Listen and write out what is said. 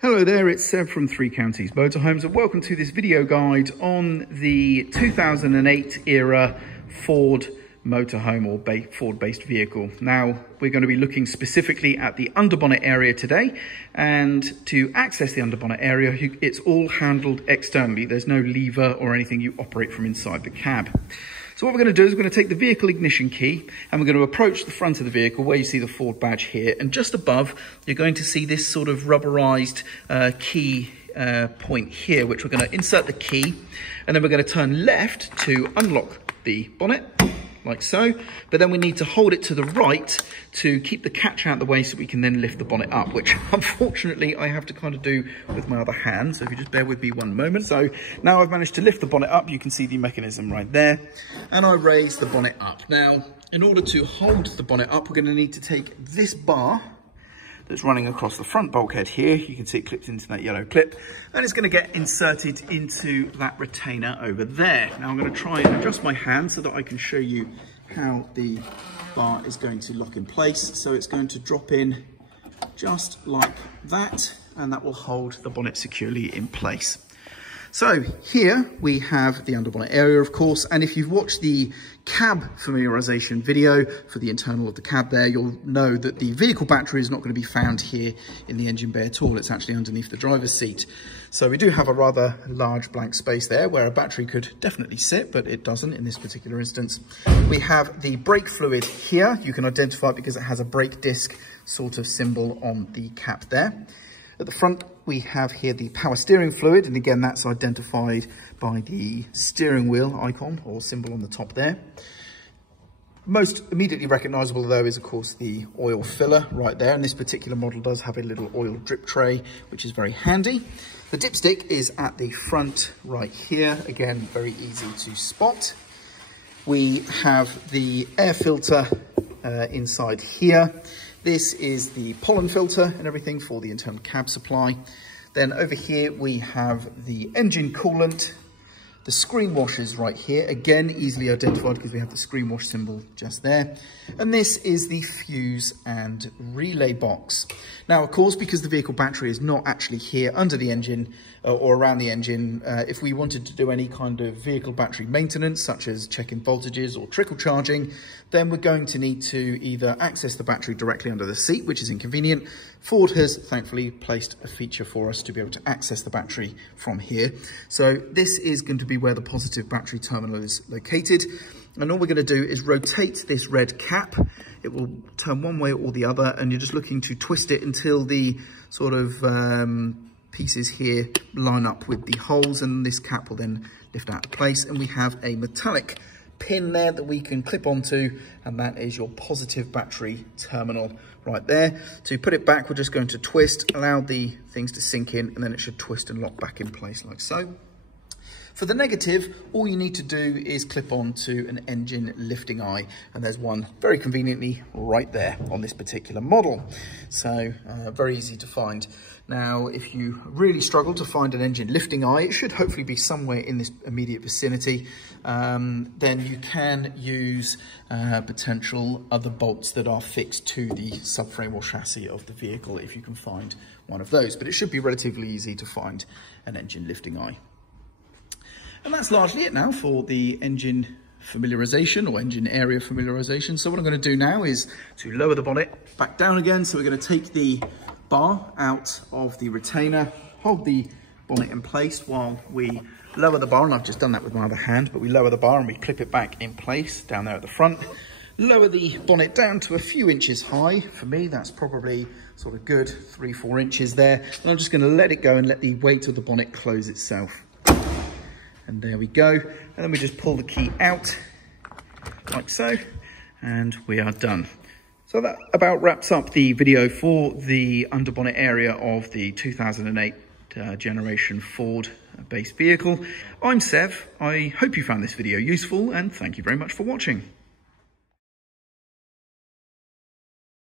Hello there, it's Seb from Three Counties Motorhomes and welcome to this video guide on the 2008 era Ford motorhome or Ford-based vehicle. Now, we're going to be looking specifically at the underbonnet area today, and to access the underbonnet area, it's all handled externally. There's no lever or anything you operate from inside the cab. So what we're going to do is we're going to take the vehicle ignition key and we're going to approach the front of the vehicle where you see the Ford badge here, and just above you're going to see this sort of rubberized key point here, which we're going to insert the key, and then we're going to turn left to unlock the bonnet like so, but then we need to hold it to the right to keep the catch out of the way so we can then lift the bonnet up, which unfortunately I have to kind of do with my other hand. So if you just bear with me one moment. So now I've managed to lift the bonnet up, you can see the mechanism right there, and I raise the bonnet up. Now, in order to hold the bonnet up, we're going to need to take this bar that's running across the front bulkhead here. You can see it clipped into that yellow clip, and it's going to get inserted into that retainer over there. Now I'm going to try and adjust my hand so that I can show you how the bar is going to lock in place. So it's going to drop in just like that, and that will hold the bonnet securely in place. So here we have the underbonnet area, of course, and if you've watched the cab familiarization video for the internal of the cab there, you'll know that the vehicle battery is not going to be found here in the engine bay at all. It's actually underneath the driver's seat. So we do have a rather large blank space there where a battery could definitely sit, but it doesn't in this particular instance. We have the brake fluid here. You can identify it because it has a brake disc sort of symbol on the cap there. At the front, we have here the power steering fluid, and again, that's identified by the steering wheel icon or symbol on the top there. Most immediately recognizable though is of course the oil filler right there, and this particular model does have a little oil drip tray, which is very handy. The dipstick is at the front right here, again, very easy to spot. We have the air filter inside here. This is the pollen filter and everything for the internal cab supply. Then over here we have the engine coolant, the screen washers right here, again easily identified because we have the screen wash symbol just there. And this is the fuse and relay box. Now, of course, because the vehicle battery is not actually here under the engine or around the engine, if we wanted to do any kind of vehicle battery maintenance, such as checking voltages or trickle charging, then we're going to need to either access the battery directly under the seat, which is inconvenient. Ford has thankfully placed a feature for us to be able to access the battery from here. So this is going to be where the positive battery terminal is located. And all we're going to do is rotate this red cap. It will turn one way or the other, and you're just looking to twist it until the sort of pieces here line up with the holes, and this cap will then lift out of place. And we have a metallic pin there that we can clip onto, and that is your positive battery terminal right there. To put it back, we're just going to twist, allow the things to sink in, and then it should twist and lock back in place like so. For the negative, all you need to do is clip on to an engine lifting eye, and there's one very conveniently right there on this particular model. So very easy to find. Now, if you really struggle to find an engine lifting eye, it should hopefully be somewhere in this immediate vicinity. Then you can use potential other bolts that are fixed to the subframe or chassis of the vehicle if you can find one of those. But it should be relatively easy to find an engine lifting eye. And that's largely it now for the engine familiarization or engine area familiarization. So what I'm going to do now is to lower the bonnet back down again. So we're going to take the bar out of the retainer, hold the bonnet in place while we lower the bar, and I've just done that with my other hand, but we lower the bar and we clip it back in place down there at the front. Lower the bonnet down to a few inches high. For me, that's probably sort of good 3-4 inches there. And I'm just going to let it go and let the weight of the bonnet close itself. And there we go. And then we just pull the key out like so, and we are done. So that about wraps up the video for the underbonnet area of the 2008 generation Ford based vehicle. I'm Sev. I hope you found this video useful, and thank you very much for watching.